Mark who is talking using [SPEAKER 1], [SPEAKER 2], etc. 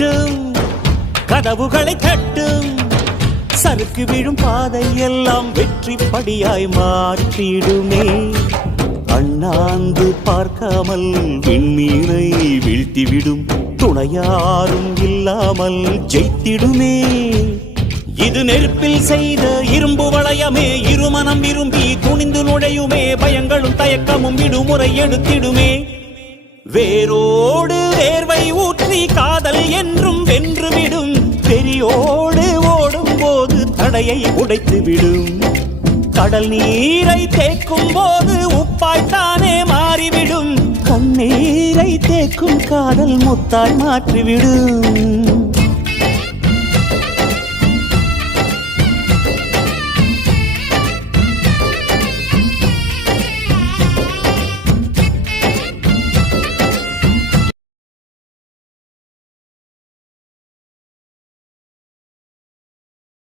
[SPEAKER 1] கட்டும் கதவுகளை கட்டும் சறுக்கு விழும் பாதை எல்லாம் வெற்றி படியாய் மாற்றிடுமே அண்ணாந்து பார்க்காமல் விண்மீனை வீழ்த்திவிடும் துணையாரும் இல்லாமல் ஜெயித்திடுமே இது நெருப்பில் செய்த இரும்பு வளையமே இருமனம் விரும்பி துணிந்து நுழையுமே பயங்களும் தயக்கமும் விடுமுறை எடுத்திடுமே வேரோடு வேர்வை ஊற்றி கா ஓடு ஓடும் போது தடையை உடைத்து விடும் கடல் நீரை தேக்கும் போது உப்பாய் தானே மாறிவிடும் கண்ணீரை தேக்கும் காதல் முத்தாய் மாற்றிவிடும்